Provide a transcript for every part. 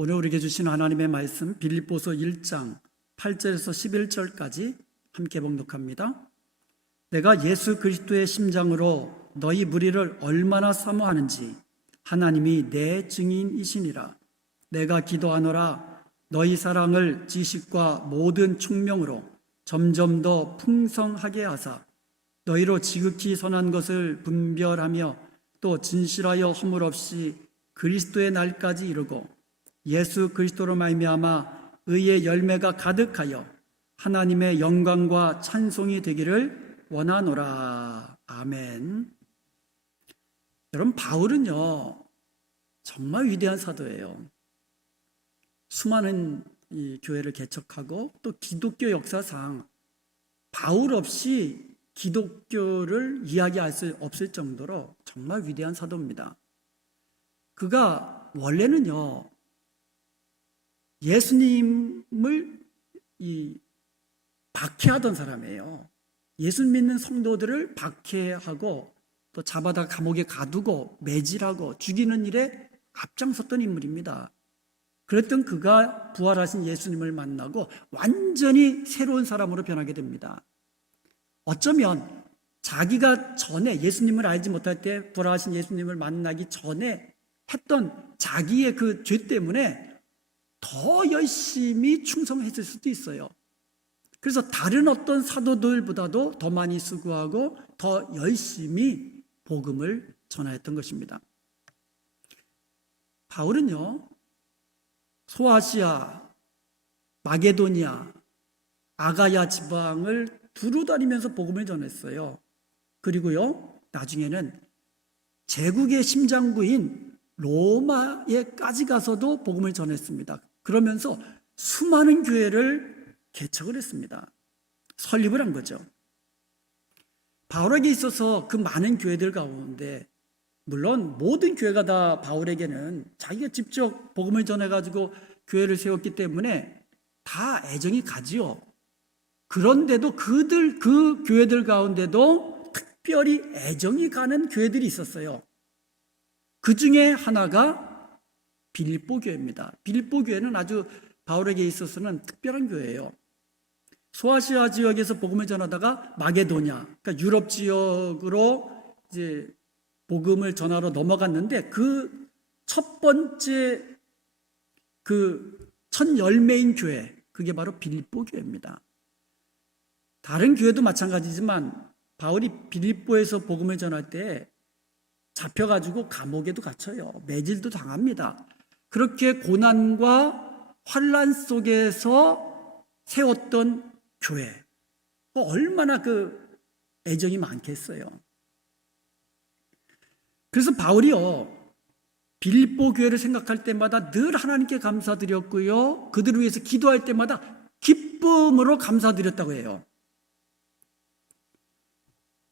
오늘 우리에게 주신 하나님의 말씀 빌립보서 1장 8절에서 11절까지 함께 봉독합니다. 내가 예수 그리스도의 심장으로 너희 무리를 얼마나 사모하는지 하나님이 내 증인이시니라. 내가 기도하노라. 너희 사랑을 지식과 모든 총명으로 점점 더 풍성하게 하사 너희로 지극히 선한 것을 분별하며 또 진실하여 허물 없이 그리스도의 날까지 이루고 예수 그리스도로 말미암아 의의 열매가 가득하여 하나님의 영광과 찬송이 되기를 원하노라. 아멘. 여러분, 바울은요 정말 위대한 사도예요. 수많은 이 교회를 개척하고 또 기독교 역사상 바울 없이 기독교를 이야기할 수 없을 정도로 정말 위대한 사도입니다. 그가 원래는요 예수님을 박해하던 사람이에요. 예수 믿는 성도들을 박해하고 또 잡아다 감옥에 가두고 매질하고 죽이는 일에 앞장섰던 인물입니다. 그랬던 그가 부활하신 예수님을 만나고 완전히 새로운 사람으로 변하게 됩니다. 어쩌면 자기가 전에 예수님을 알지 못할 때 부활하신 예수님을 만나기 전에 했던 자기의 그 죄 때문에 더 열심히 충성했을 수도 있어요. 그래서 다른 어떤 사도들보다도 더 많이 수고하고 더 열심히 복음을 전하였던 것입니다. 바울은요 소아시아, 마게도니아, 아가야 지방을 두루 다니면서 복음을 전했어요. 그리고요 나중에는 제국의 심장부인 로마에까지 가서도 복음을 전했습니다. 그러면서 수많은 교회를 개척을 했습니다. 설립을 한 거죠. 바울에게 있어서 그 많은 교회들 가운데 물론 모든 교회가 다 바울에게는 자기가 직접 복음을 전해가지고 교회를 세웠기 때문에 다 애정이 가지요. 그런데도 그 교회들 가운데도 특별히 애정이 가는 교회들이 있었어요. 그 중에 하나가 빌립보 교회입니다. 빌립보 교회는 아주 바울에게 있어서는 특별한 교회예요. 소아시아 지역에서 복음을 전하다가 마게도냐, 그러니까 유럽 지역으로 이제 복음을 전하러 넘어갔는데 그 첫 번째 그 첫 열매인 교회, 그게 바로 빌립보 교회입니다. 다른 교회도 마찬가지지만 바울이 빌립보에서 복음을 전할 때 잡혀가지고 감옥에도 갇혀요. 매질도 당합니다. 그렇게 고난과 환난 속에서 세웠던 교회, 얼마나 그 애정이 많겠어요. 그래서 바울이요 빌립보 교회를 생각할 때마다 늘 하나님께 감사드렸고요 그들을 위해서 기도할 때마다 기쁨으로 감사드렸다고 해요.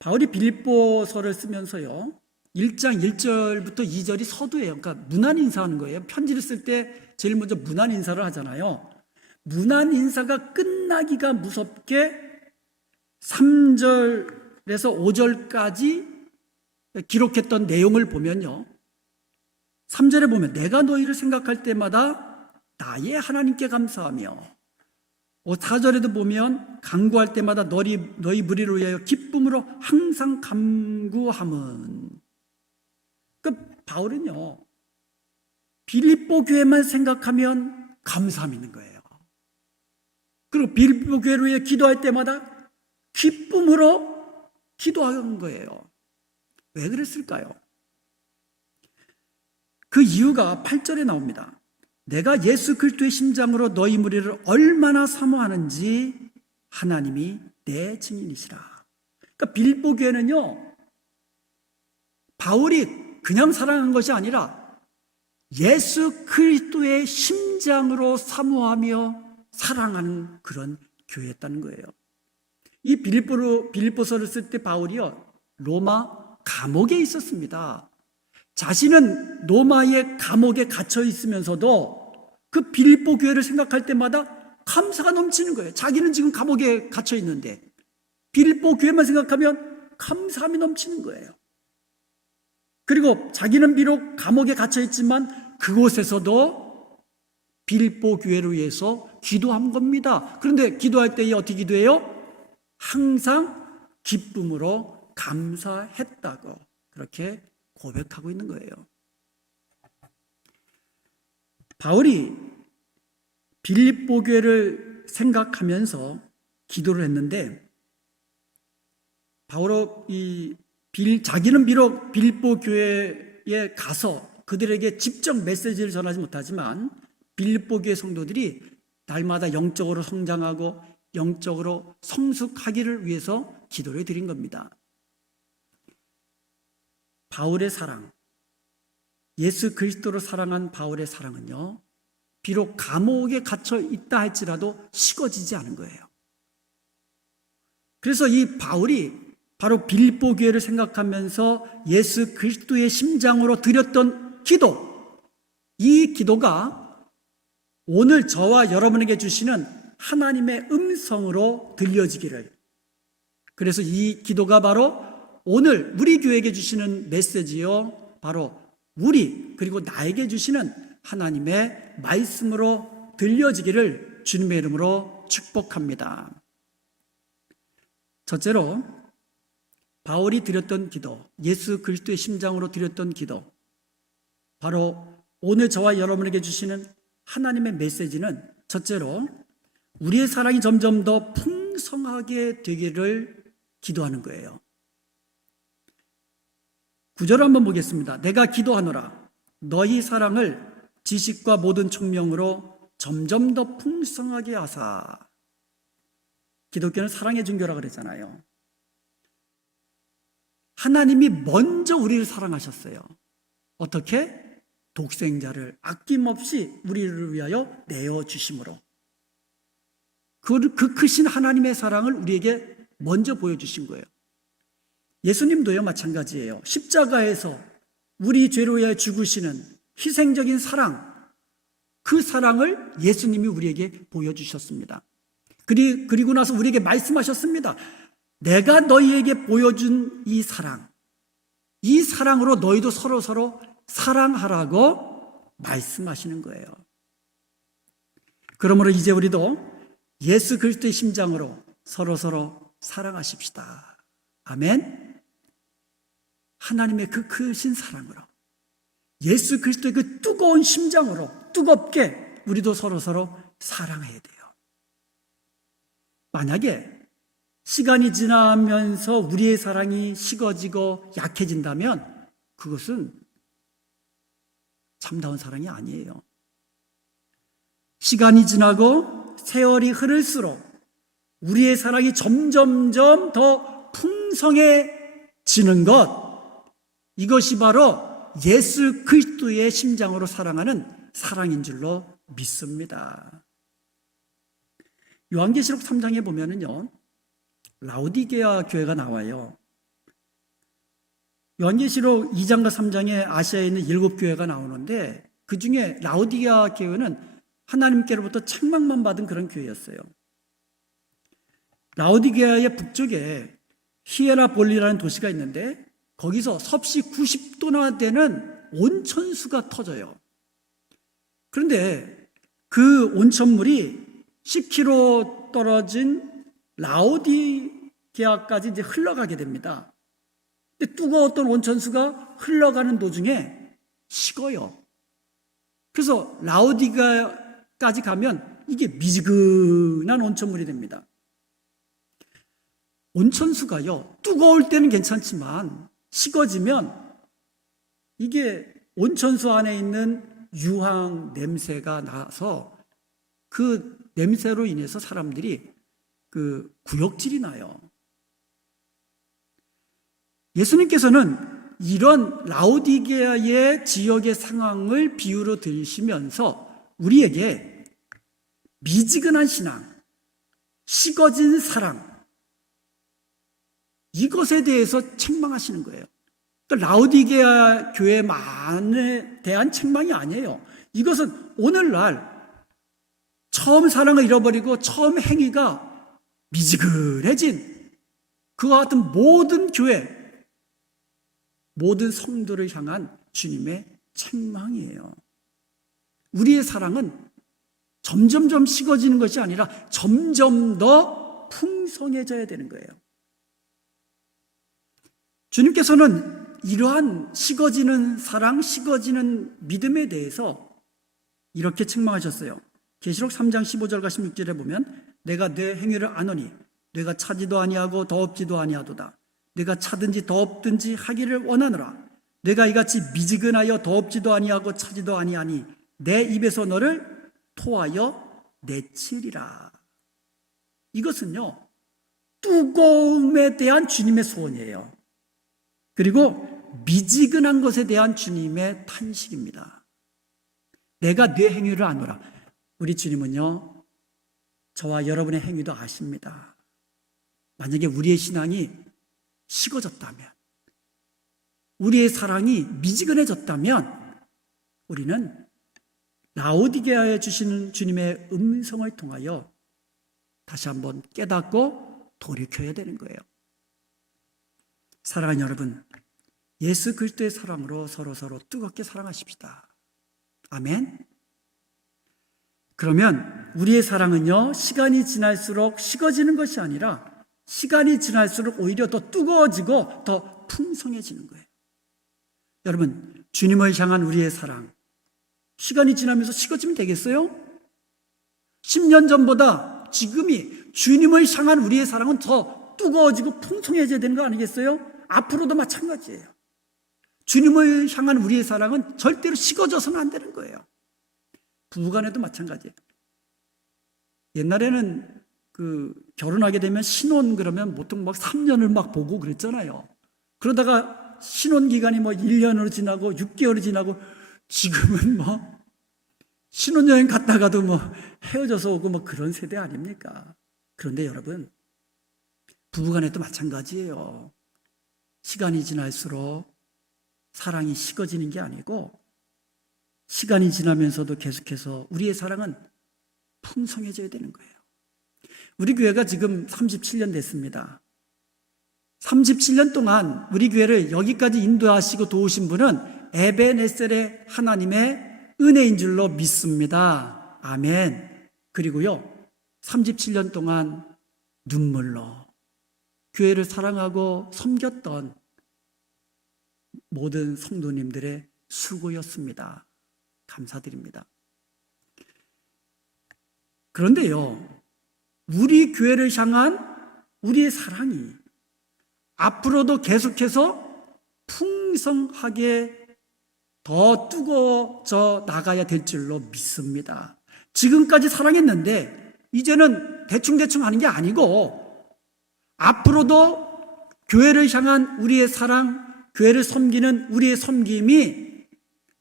바울이 빌립보서를 쓰면서요 1장 1절부터 2절이 서두예요. 그러니까 문안 인사하는 거예요. 편지를 쓸 때 제일 먼저 문안 인사를 하잖아요. 문안 인사가 끝나기가 무섭게 3절에서 5절까지 기록했던 내용을 보면요 3절에 보면 내가 너희를 생각할 때마다 나의 하나님께 감사하며 4절에도 보면 간구할 때마다 너희 무리를 위하여 기쁨으로 항상 간구함은. 그러니까 바울은요 빌립보 교회만 생각하면 감사함이 있는 거예요. 그리고 빌립보 교회를 위해 기도할 때마다 기쁨으로 기도하는 거예요. 왜 그랬을까요? 그 이유가 8절에 나옵니다. 내가 예수 그리스도의 심장으로 너희 무리를 얼마나 사모하는지 하나님이 내 증인이시라. 그러니까 빌립보 교회는요 바울이 그냥 사랑한 것이 아니라 예수 그리스도의 심장으로 사모하며 사랑하는 그런 교회였다는 거예요. 이 빌립보서를 쓸 때 바울이요 로마 감옥에 있었습니다. 자신은 로마의 감옥에 갇혀 있으면서도 그 빌립보 교회를 생각할 때마다 감사가 넘치는 거예요. 자기는 지금 감옥에 갇혀 있는데 빌립보 교회만 생각하면 감사함이 넘치는 거예요. 그리고 자기는 비록 감옥에 갇혀 있지만 그곳에서도 빌립보 교회를 위해서 기도한 겁니다. 그런데 기도할 때 어떻게 기도해요? 항상 기쁨으로 감사했다고 그렇게 고백하고 있는 거예요. 바울이 빌립보 교회를 생각하면서 기도를 했는데, 자기는 비록 빌립보 교회에 가서 그들에게 직접 메시지를 전하지 못하지만 빌립보 교회 성도들이 날마다 영적으로 성장하고 영적으로 성숙하기를 위해서 기도를 드린 겁니다. 바울의 사랑, 예수 그리스도로 사랑한 바울의 사랑은요, 비록 감옥에 갇혀 있다 할지라도 식어지지 않은 거예요. 그래서 이 바울이 바로 빌립보 교회를 생각하면서 예수 그리스도의 심장으로 드렸던 기도, 이 기도가 오늘 저와 여러분에게 주시는 하나님의 음성으로 들려지기를, 그래서 이 기도가 바로 오늘 우리 교회에게 주시는 메시지요, 바로 우리 그리고 나에게 주시는 하나님의 말씀으로 들려지기를 주님의 이름으로 축복합니다. 첫째로 바울이 드렸던 기도, 예수 그리스도의 심장으로 드렸던 기도, 바로 오늘 저와 여러분에게 주시는 하나님의 메시지는 첫째로 우리의 사랑이 점점 더 풍성하게 되기를 기도하는 거예요. 9절 한번 보겠습니다. 내가 기도하노라 너희 사랑을 지식과 모든 총명으로 점점 더 풍성하게 하사. 기독교는 사랑의 종교라고 그랬잖아요. 하나님이 먼저 우리를 사랑하셨어요. 어떻게? 독생자를 아낌없이 우리를 위하여 내어주심으로. 그 크신 하나님의 사랑을 우리에게 먼저 보여주신 거예요. 예수님도요 마찬가지예요. 십자가에서 우리 죄로 위하여 죽으시는 희생적인 사랑, 그 사랑을 예수님이 우리에게 보여주셨습니다. 그리고 나서 우리에게 말씀하셨습니다. 내가 너희에게 보여준 이 사랑, 이 사랑으로 너희도 서로 사랑하라고 말씀하시는 거예요. 그러므로 이제 우리도 예수 그리스도의 심장으로 서로 사랑하십시다. 아멘. 하나님의 그 크신 사랑으로, 예수 그리스도의 그 뜨거운 심장으로 뜨겁게 우리도 서로 사랑해야 돼요. 만약에 시간이 지나면서 우리의 사랑이 식어지고 약해진다면 그것은 참다운 사랑이 아니에요. 시간이 지나고 세월이 흐를수록 우리의 사랑이 점점점 더 풍성해지는 것, 이것이 바로 예수 그리스도의 심장으로 사랑하는 사랑인 줄로 믿습니다. 요한계시록 3장에 보면은요, 라오디게아 교회가 나와요. 요한계시록 2장과 3장에 아시아에 있는 7교회가 나오는데 그 중에 라오디게아 교회는 하나님께로부터 책망만 받은 그런 교회였어요. 라오디게아의 북쪽에 히에라볼리라는 도시가 있는데 거기서 섭씨 90도나 되는 온천수가 터져요. 그런데 그 온천물이 10km 떨어진 라오디게아까지 이제 흘러가게 됩니다. 근데 뜨거웠던 온천수가 흘러가는 도중에 식어요. 그래서 라오디게아까지 가면 이게 미지근한 온천물이 됩니다. 온천수가요, 뜨거울 때는 괜찮지만 식어지면 이게 온천수 안에 있는 유황 냄새가 나서 그 냄새로 인해서 사람들이 그 구역질이 나요. 예수님께서는 이런 라오디게아의 지역의 상황을 비유로 들으시면서 우리에게 미지근한 신앙, 식어진 사랑, 이것에 대해서 책망하시는 거예요. 그러니까 라오디게아 교회만에 대한 책망이 아니에요. 이것은 오늘날 처음 사랑을 잃어버리고 처음 행위가 미지근해진 그와 같은 모든 교회, 모든 성도를 향한 주님의 책망이에요. 우리의 사랑은 점점점 식어지는 것이 아니라 점점 더 풍성해져야 되는 거예요. 주님께서는 이러한 식어지는 사랑, 식어지는 믿음에 대해서 이렇게 책망하셨어요. 계시록 3장 15절과 16절에 보면 내가 내 행위를 아노니 내가 차지도 아니하고 더없지도 아니하도다. 내가 차든지 더없든지 하기를 원하노라. 내가 이같이 미지근하여 더없지도 아니하고 차지도 아니하니 내 입에서 너를 토하여 내치리라. 이것은요, 뜨거움에 대한 주님의 소원이에요. 그리고 미지근한 것에 대한 주님의 탄식입니다. 내가 네 행위를 아노라. 우리 주님은요, 저와 여러분의 행위도 아십니다. 만약에 우리의 신앙이 식어졌다면, 우리의 사랑이 미지근해졌다면 우리는 라오디게아에 주시는 주님의 음성을 통하여 다시 한번 깨닫고 돌이켜야 되는 거예요. 사랑하는 여러분, 예수 그리스도의 사랑으로 서로 뜨겁게 사랑하십시다. 아멘. 그러면 우리의 사랑은요, 시간이 지날수록 식어지는 것이 아니라 시간이 지날수록 오히려 더 뜨거워지고 더 풍성해지는 거예요. 여러분, 주님을 향한 우리의 사랑, 시간이 지나면서 식어지면 되겠어요? 10년 전보다 지금이 주님을 향한 우리의 사랑은 더 뜨거워지고 풍성해져야 되는 거 아니겠어요? 앞으로도 마찬가지예요. 주님을 향한 우리의 사랑은 절대로 식어져서는 안 되는 거예요. 부부간에도 마찬가지예요. 옛날에는 결혼하게 되면 신혼 그러면 보통 막 3년을 막 보고 그랬잖아요. 그러다가 신혼 기간이 1년으로 지나고 6개월이 지나고 지금은 신혼여행 갔다가도 헤어져서 오고 그런 세대 아닙니까? 그런데 여러분, 부부간에도 마찬가지예요. 시간이 지날수록 사랑이 식어지는 게 아니고 시간이 지나면서도 계속해서 우리의 사랑은 풍성해져야 되는 거예요. 우리 교회가 지금 37년 됐습니다. 37년 동안 우리 교회를 여기까지 인도하시고 도우신 분은 에베네셀의 하나님의 은혜인 줄로 믿습니다. 아멘. 그리고요, 37년 동안 눈물로 교회를 사랑하고 섬겼던 모든 성도님들의 수고였습니다. 감사드립니다. 그런데요, 우리 교회를 향한 우리의 사랑이 앞으로도 계속해서 풍성하게 더 뜨거워져 나가야 될 줄로 믿습니다. 지금까지 사랑했는데 이제는 대충대충 하는 게 아니고 앞으로도 교회를 향한 우리의 사랑, 교회를 섬기는 우리의 섬김이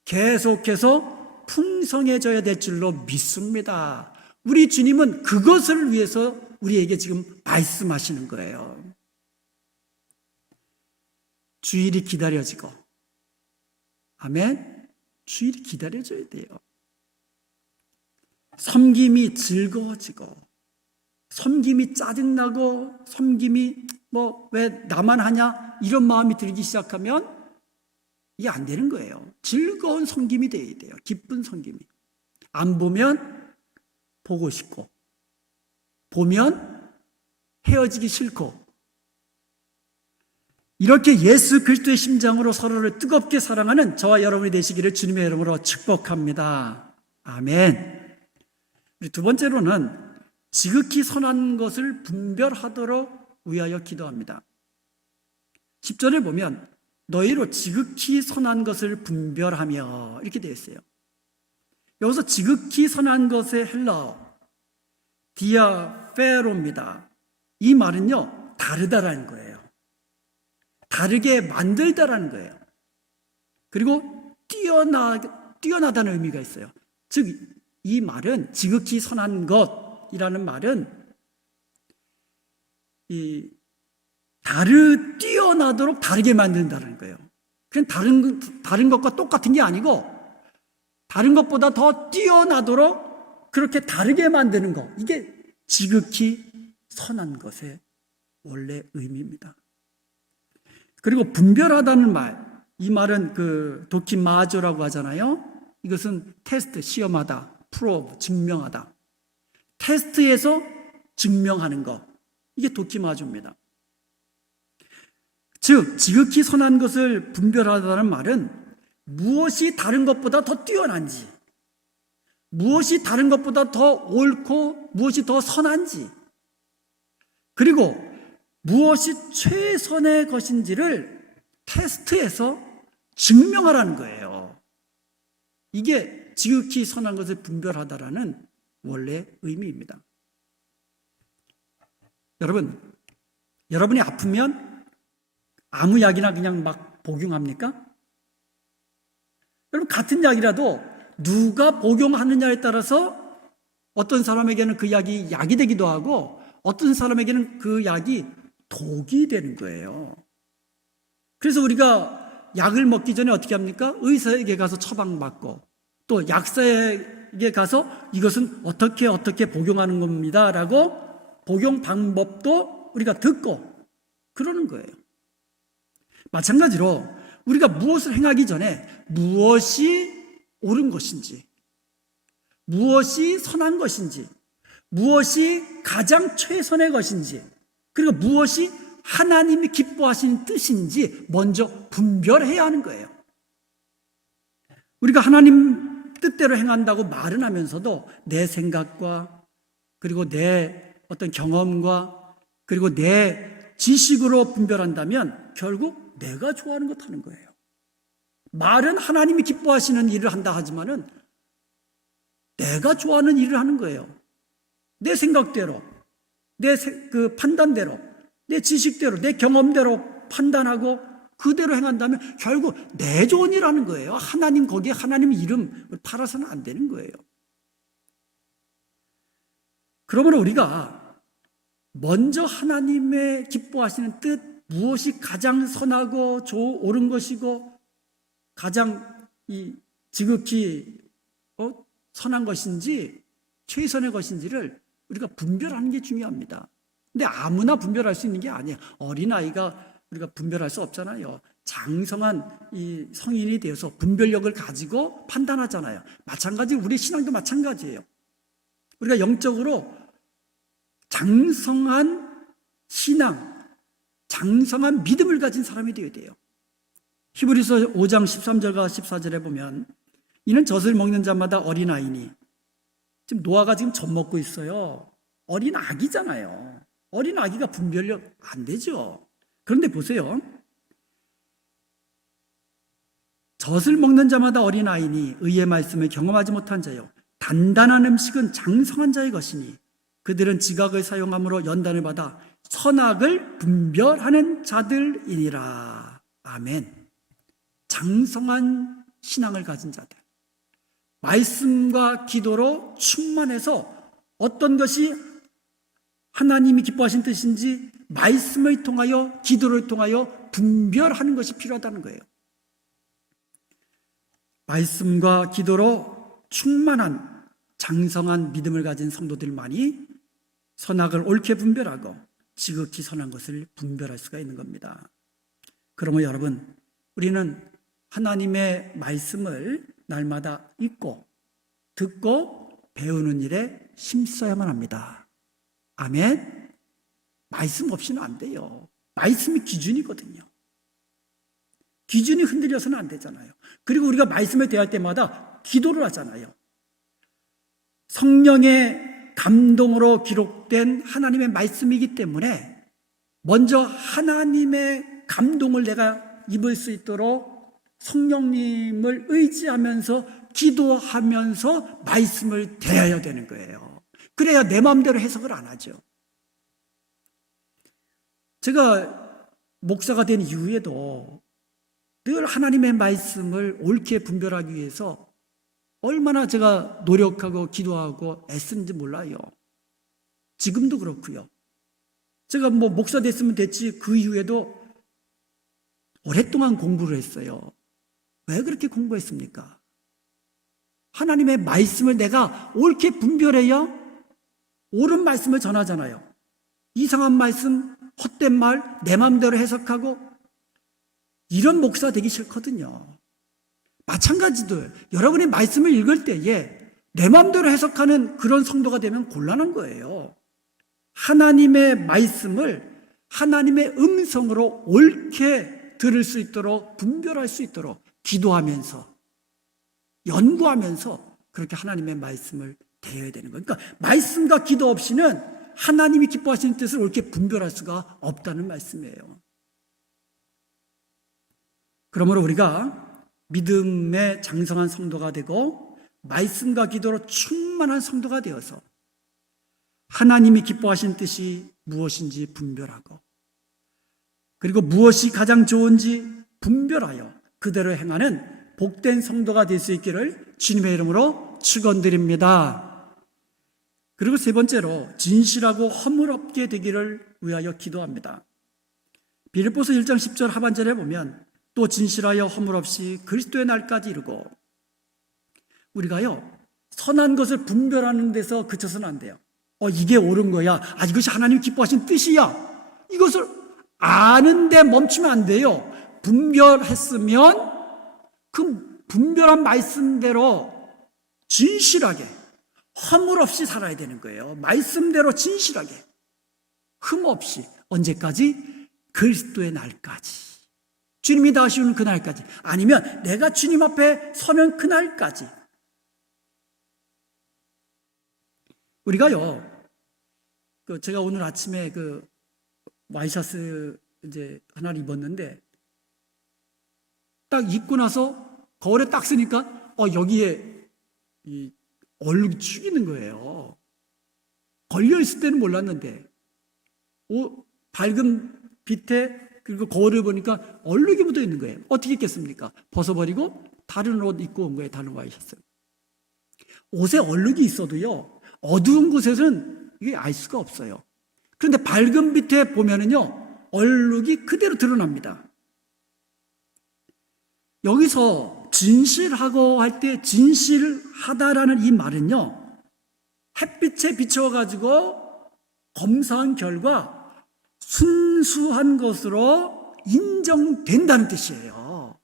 계속해서 풍성해져야 될 줄로 믿습니다. 우리 주님은 그것을 위해서 우리에게 지금 말씀하시는 거예요. 주일이 기다려지고, 아멘. 주일이 기다려져야 돼요. 섬김이 즐거워지고, 섬김이 짜증나고, 섬김이 왜 나만 하냐 이런 마음이 들기 시작하면 이게 안 되는 거예요. 즐거운 섬김이 돼야 돼요. 기쁜 섬김이. 안 보면 보고 싶고, 보면 헤어지기 싫고, 이렇게 예수 그리스도의 심장으로 서로를 뜨겁게 사랑하는 저와 여러분이 되시기를 주님의 이름으로 축복합니다. 아멘. 두 번째로는 지극히 선한 것을 분별하도록 위하여 기도합니다. 10절에 보면 너희로 지극히 선한 것을 분별하며 이렇게 되어 있어요. 여기서 지극히 선한 것의 헬라어 디아페로입니다. 이 말은요, 다르다라는 거예요. 다르게 만들다라는 거예요. 그리고 뛰어나다는 의미가 있어요. 즉, 이 말은 지극히 선한 것이라는 말은 뛰어나도록 다르게 만든다는 거예요. 그냥 다른 것과 똑같은 게 아니고 다른 것보다 더 뛰어나도록 그렇게 다르게 만드는 것. 이게 지극히 선한 것의 원래 의미입니다. 그리고 분별하다는 말, 이 말은 도키마조라고 하잖아요. 이것은 테스트, 시험하다, 프로브, 증명하다. 테스트에서 증명하는 것, 이게 도키마주입니다. 즉 지극히 선한 것을 분별하다는 말은 무엇이 다른 것보다 더 뛰어난지, 무엇이 다른 것보다 더 옳고 무엇이 더 선한지, 그리고 무엇이 최선의 것인지를 테스트에서 증명하라는 거예요. 이게 지극히 선한 것을 분별하다라는 원래 의미입니다. 여러분이 아프면 아무 약이나 그냥 막 복용합니까? 여러분, 같은 약이라도 누가 복용하느냐에 따라서 어떤 사람에게는 그 약이 약이 되기도 하고 어떤 사람에게는 그 약이 독이 되는 거예요. 그래서 우리가 약을 먹기 전에 어떻게 합니까? 의사에게 가서 처방받고 또 약사에게 가서 이것은 어떻게 복용하는 겁니다 라고 복용 방법도 우리가 듣고 그러는 거예요. 마찬가지로 우리가 무엇을 행하기 전에 무엇이 옳은 것인지, 무엇이 선한 것인지, 무엇이 가장 최선의 것인지, 그리고 무엇이 하나님이 기뻐하시는 뜻인지 먼저 분별해야 하는 거예요. 우리가 하나님 뜻대로 행한다고 말은 하면서도 내 생각과 그리고 내 어떤 경험과 그리고 내 지식으로 분별한다면 결국 내가 좋아하는 것 하는 거예요. 말은 하나님이 기뻐하시는 일을 한다 하지만은 내가 좋아하는 일을 하는 거예요. 내 생각대로, 내 그 판단대로, 내 지식대로, 내 경험대로 판단하고 그대로 행한다면 결국 내 좋은 일 하는 거예요. 하나님 거기에 하나님 이름을 팔아서는 안 되는 거예요. 그러므로 우리가 먼저 하나님의 기뻐하시는 뜻, 무엇이 가장 선하고 옳은 것이고 가장 지극히 선한 것인지 최선의 것인지를 우리가 분별하는 게 중요합니다. 근데 아무나 분별할 수 있는 게 아니에요. 어린아이가 우리가 분별할 수 없잖아요. 장성한 이 성인이 되어서 분별력을 가지고 판단하잖아요. 마찬가지로 우리 신앙도 마찬가지예요. 우리가 영적으로 장성한 신앙, 장성한 믿음을 가진 사람이 되어야 돼요. 히브리서 5장 13절과 14절에 보면 이는 젖을 먹는 자마다 어린아이니, 지금 노아가 지금 젖 먹고 있어요. 어린 아기잖아요. 어린 아기가 분별력 안 되죠. 그런데 보세요. 젖을 먹는 자마다 어린아이니 의의 말씀을 경험하지 못한 자요. 단단한 음식은 장성한 자의 것이니 그들은 지각을 사용함으로 연단을 받아 선악을 분별하는 자들이니라. 아멘. 장성한 신앙을 가진 자들. 말씀과 기도로 충만해서 어떤 것이 하나님이 기뻐하신 뜻인지 말씀을 통하여 기도를 통하여 분별하는 것이 필요하다는 거예요. 말씀과 기도로 충만한 장성한 믿음을 가진 성도들만이 선악을 옳게 분별하고 지극히 선한 것을 분별할 수가 있는 겁니다. 그러므로 여러분, 우리는 하나님의 말씀을 날마다 읽고 듣고 배우는 일에 힘써야만 합니다. 아멘. 말씀 없이는 안 돼요. 말씀이 기준이거든요. 기준이 흔들려서는 안 되잖아요. 그리고 우리가 말씀을 대할 때마다 기도를 하잖아요. 성령의 감동으로 기록된 하나님의 말씀이기 때문에 먼저 하나님의 감동을 내가 입을 수 있도록 성령님을 의지하면서 기도하면서 말씀을 대해야 되는 거예요. 그래야 내 마음대로 해석을 안 하죠. 제가 목사가 된 이후에도 늘 하나님의 말씀을 옳게 분별하기 위해서 얼마나 제가 노력하고 기도하고 애쓰는지 몰라요. 지금도 그렇고요. 제가 목사 됐으면 됐지 그 이후에도 오랫동안 공부를 했어요. 왜 그렇게 공부했습니까? 하나님의 말씀을 내가 옳게 분별해야 옳은 말씀을 전하잖아요. 이상한 말씀, 헛된 말, 내 마음대로 해석하고 이런 목사 되기 싫거든요. 마찬가지도 여러분이 말씀을 읽을 때에 내 마음대로 해석하는 그런 성도가 되면 곤란한 거예요. 하나님의 말씀을 하나님의 음성으로 옳게 들을 수 있도록, 분별할 수 있도록 기도하면서, 연구하면서 그렇게 하나님의 말씀을 대해야 되는 거예요. 그러니까 말씀과 기도 없이는 하나님이 기뻐하시는 뜻을 옳게 분별할 수가 없다는 말씀이에요. 그러므로 우리가 믿음의 장성한 성도가 되고 말씀과 기도로 충만한 성도가 되어서 하나님이 기뻐하시는 뜻이 무엇인지 분별하고, 그리고 무엇이 가장 좋은지 분별하여 그대로 행하는 복된 성도가 될 수 있기를 주님의 이름으로 축원드립니다. 그리고 세 번째로 진실하고 허물없게 되기를 위하여 기도합니다. 빌립보서 1장 10절 하반절에 보면 또 진실하여 허물없이 그리스도의 날까지 이르고, 우리가요 선한 것을 분별하는 데서 그쳐서는 안 돼요. 이게 옳은 거야. 이것이 하나님 기뻐하신 뜻이야. 이것을 아는데 멈추면 안 돼요. 분별했으면 그 분별한 말씀대로 진실하게 허물 없이 살아야 되는 거예요. 말씀대로 진실하게 흠 없이. 언제까지? 그리스도의 날까지. 주님이 다시 오는 그날까지. 아니면 내가 주님 앞에 서면 그날까지. 우리가요, 제가 오늘 아침에 와이셔츠 이제 하나를 입었는데, 딱 입고 나서 거울에 딱 쓰니까, 여기에 이 얼룩이 죽이는 거예요. 걸려있을 때는 몰랐는데, 밝은 빛에, 그리고 거울을 보니까 얼룩이 묻어 있는 거예요. 어떻게 했겠습니까? 벗어버리고 다른 옷 입고 온 거예요. 다른 와이셔츠. 옷에 얼룩이 있어도요, 어두운 곳에서는 이게 알 수가 없어요. 그런데 밝은 빛에 보면은요, 얼룩이 그대로 드러납니다. 여기서 진실하고 할 때 진실하다라는 이 말은요, 햇빛에 비춰가지고 검사한 결과 순수한 것으로 인정된다는 뜻이에요.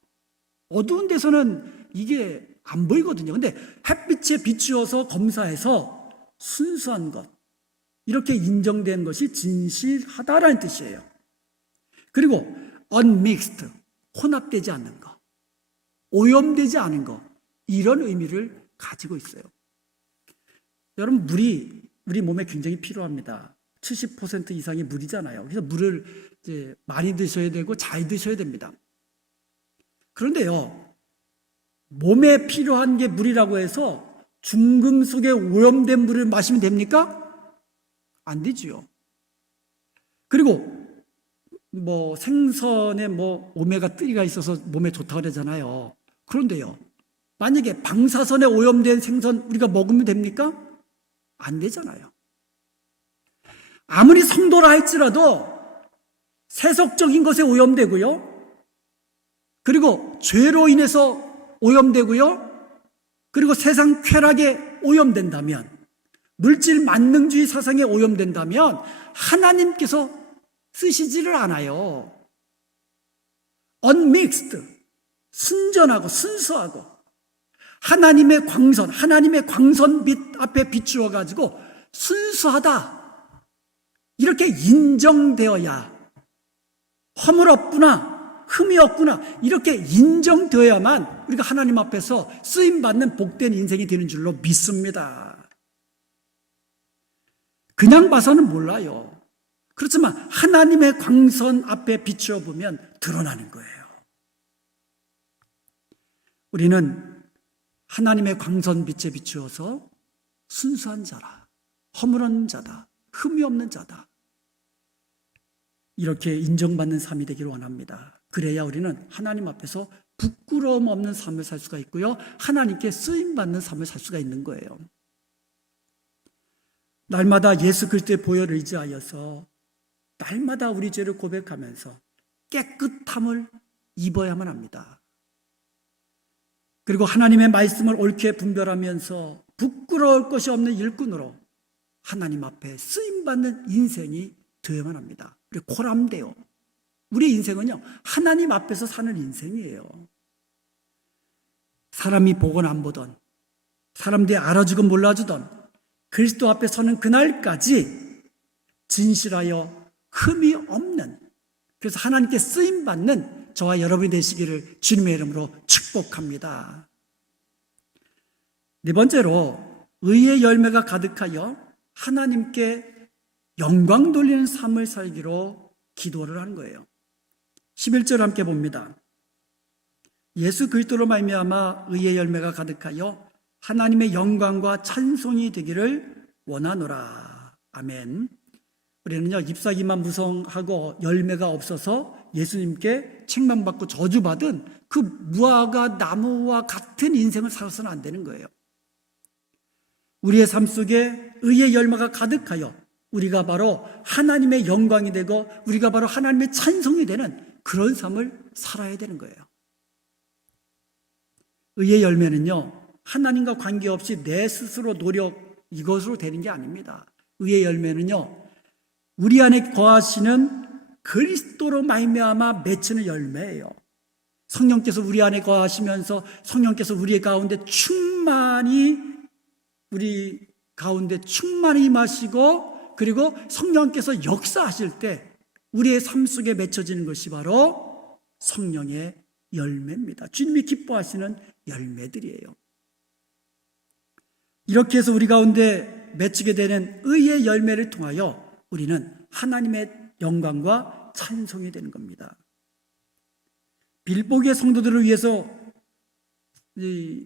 어두운 데서는 이게 안 보이거든요. 근데 햇빛에 비추어서 검사해서 순수한 것, 이렇게 인정된 것이 진실하다라는 뜻이에요. 그리고 unmixed, 혼합되지 않는 것, 오염되지 않은 것, 이런 의미를 가지고 있어요. 여러분, 물이 우리 몸에 굉장히 필요합니다. 70% 이상이 물이잖아요. 그래서 물을 이제 많이 드셔야 되고 잘 드셔야 됩니다. 그런데요, 몸에 필요한 게 물이라고 해서 중금속에 오염된 물을 마시면 됩니까? 안 되지요. 그리고 생선에 오메가3가 있어서 몸에 좋다고 그러잖아요. 그런데요, 만약에 방사선에 오염된 생선 우리가 먹으면 됩니까? 안 되잖아요. 아무리 성도라 할지라도 세속적인 것에 오염되고요, 그리고 죄로 인해서 오염되고요, 그리고 세상 쾌락에 오염된다면, 물질 만능주의 사상에 오염된다면 하나님께서 쓰시지를 않아요. unmixed, 순전하고 순수하고 하나님의 광선빛 앞에 비추어 가지고 순수하다, 이렇게 인정되어야, 허물 없구나, 흠이 없구나, 이렇게 인정되어야만 우리가 하나님 앞에서 쓰임받는 복된 인생이 되는 줄로 믿습니다. 그냥 봐서는 몰라요. 그렇지만 하나님의 광선 앞에 비추어 보면 드러나는 거예요. 우리는 하나님의 광선빛에 비추어서 순수한 자라, 허물 없는 자다, 흠이 없는 자다, 이렇게 인정받는 삶이 되기를 원합니다. 그래야 우리는 하나님 앞에서 부끄러움 없는 삶을 살 수가 있고요, 하나님께 쓰임받는 삶을 살 수가 있는 거예요. 날마다 예수 그리스도의 보혈을 의지하여서 날마다 우리 죄를 고백하면서 깨끗함을 입어야만 합니다. 그리고 하나님의 말씀을 옳게 분별하면서 부끄러울 것이 없는 일꾼으로 하나님 앞에 쓰임받는 인생이 되어야만 합니다. 그리고 코람데오, 우리 인생은요, 하나님 앞에서 사는 인생이에요. 사람이 보건 안 보던, 사람들이 알아주건 몰라주던 그리스도 앞에 서는 그날까지 진실하여 흠이 없는, 그래서 하나님께 쓰임받는 저와 여러분이 되시기를 주님의 이름으로 축복합니다. 네 번째로 의의 열매가 가득하여 하나님께 영광 돌리는 삶을 살기로 기도를 하는 거예요. 11절 함께 봅니다. 예수 그리스도로 말미암아 의의 열매가 가득하여 하나님의 영광과 찬송이 되기를 원하노라. 아멘. 우리는요, 잎사귀만 무성하고 열매가 없어서 예수님께 책망받고 저주받은 그 무화과 나무와 같은 인생을 살아서는 안 되는 거예요. 우리의 삶 속에 의의 열매가 가득하여 우리가 바로 하나님의 영광이 되고 우리가 바로 하나님의 찬송이 되는 그런 삶을 살아야 되는 거예요. 의의 열매는요, 하나님과 관계없이 내 스스로 노력 이것으로 되는 게 아닙니다. 의의 열매는요, 우리 안에 거하시는 그리스도로 말미암아 맺히는 열매예요. 성령께서 우리 안에 거하시면서 성령께서 우리 가운데 충만히 임하시고, 그리고 성령께서 역사하실 때 우리의 삶 속에 맺혀지는 것이 바로 성령의 열매입니다. 주님이 기뻐하시는 열매들이에요. 이렇게 해서 우리 가운데 맺히게 되는 의의 열매를 통하여 우리는 하나님의 영광과 찬송이 되는 겁니다. 빌보기의 성도들을 위해서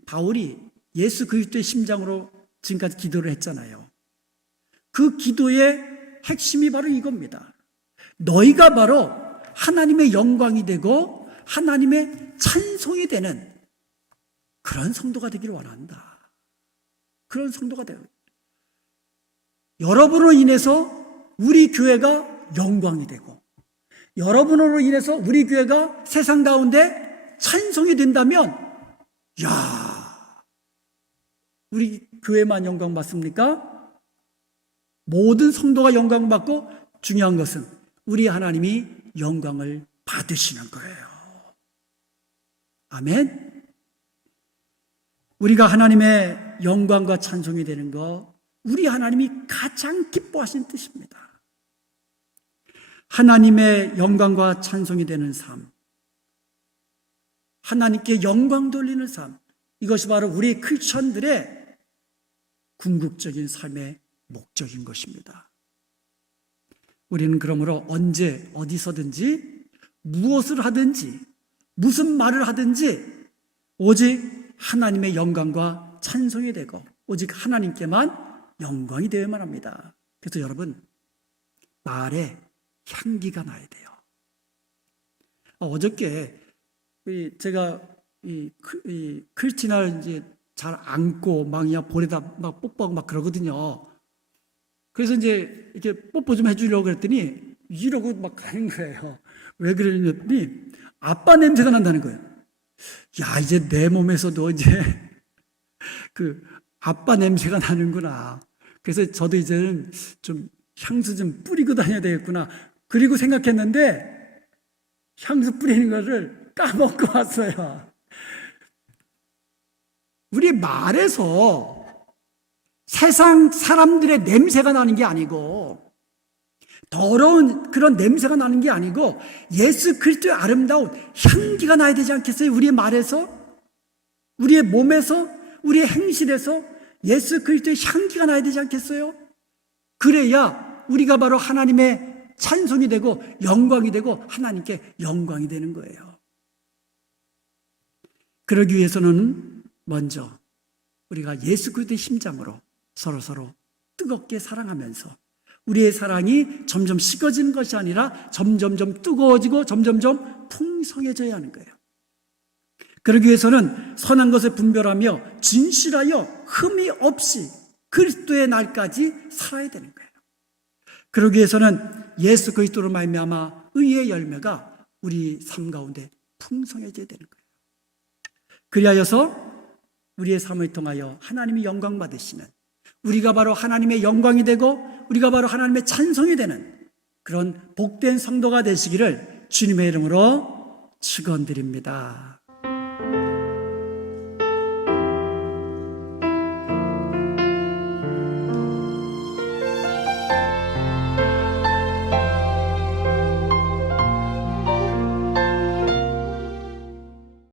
바울이 예수 그리스도의 심장으로 지금까지 기도를 했잖아요. 그 기도의 핵심이 바로 이겁니다. 너희가 바로 하나님의 영광이 되고 하나님의 찬송이 되는 그런 성도가 되기를 원한다. 그런 성도가 되고, 여러분으로 인해서 우리 교회가 영광이 되고, 여러분으로 인해서 우리 교회가 세상 가운데 찬송이 된다면, 우리 교회만 영광 받습니까? 모든 성도가 영광 받고, 중요한 것은 우리 하나님이 영광을 받으시는 거예요. 아멘. 우리가 하나님의 영광과 찬송이 되는 거, 우리 하나님이 가장 기뻐하시는 뜻입니다. 하나님의 영광과 찬송이 되는 삶, 하나님께 영광 돌리는 삶, 이것이 바로 우리 크리스천들의 궁극적인 삶의 목적인 것입니다. 우리는 그러므로 언제 어디서든지 무엇을 하든지 무슨 말을 하든지 오직 하나님의 영광과 찬송이 되고 오직 하나님께만 영광이 되어야만 합니다. 그래서 여러분, 말에 향기가 나야 돼요. 어저께 제가 이 크리스티나를 이제 잘 안고 막 그냥 볼에다 막 뽀뽀하고 막 그러거든요. 그래서 이제 이렇게 뽀뽀 좀 해주려고 그랬더니 이러고 막 가는 거예요. 왜 그러냐니 아빠 냄새가 난다는 거예요. 야, 이제 내 몸에서도 이제 그 아빠 냄새가 나는구나. 그래서 저도 이제는 좀 향수 좀 뿌리고 다녀야 되겠구나. 그리고 생각했는데 향수 뿌리는 거를 까먹고 왔어요. 우리 말에서 세상 사람들의 냄새가 나는 게 아니고, 더러운 그런 냄새가 나는 게 아니고 예수 그리스도의 아름다운 향기가 나야 되지 않겠어요? 우리의 말에서, 우리의 몸에서, 우리의 행실에서 예수 그리스도의 향기가 나야 되지 않겠어요? 그래야 우리가 바로 하나님의 찬송이 되고 영광이 되고 하나님께 영광이 되는 거예요. 그러기 위해서는 먼저 우리가 예수 그리스도의 심장으로 서로서로 뜨겁게 사랑하면서 우리의 사랑이 점점 식어지는 것이 아니라 점점점 뜨거워지고 점점점 풍성해져야 하는 거예요. 그러기 위해서는 선한 것을 분별하며 진실하여 흠이 없이 그리스도의 날까지 살아야 되는 거예요. 그러기 위해서는 예수 그리스도로 말미암아 의의 열매가 우리 삶 가운데 풍성해져야 되는 거예요. 그리하여서 우리의 삶을 통하여 하나님이 영광 받으시는, 우리가 바로 하나님의 영광이 되고 우리가 바로 하나님의 찬송이 되는 그런 복된 성도가 되시기를 주님의 이름으로 축원드립니다.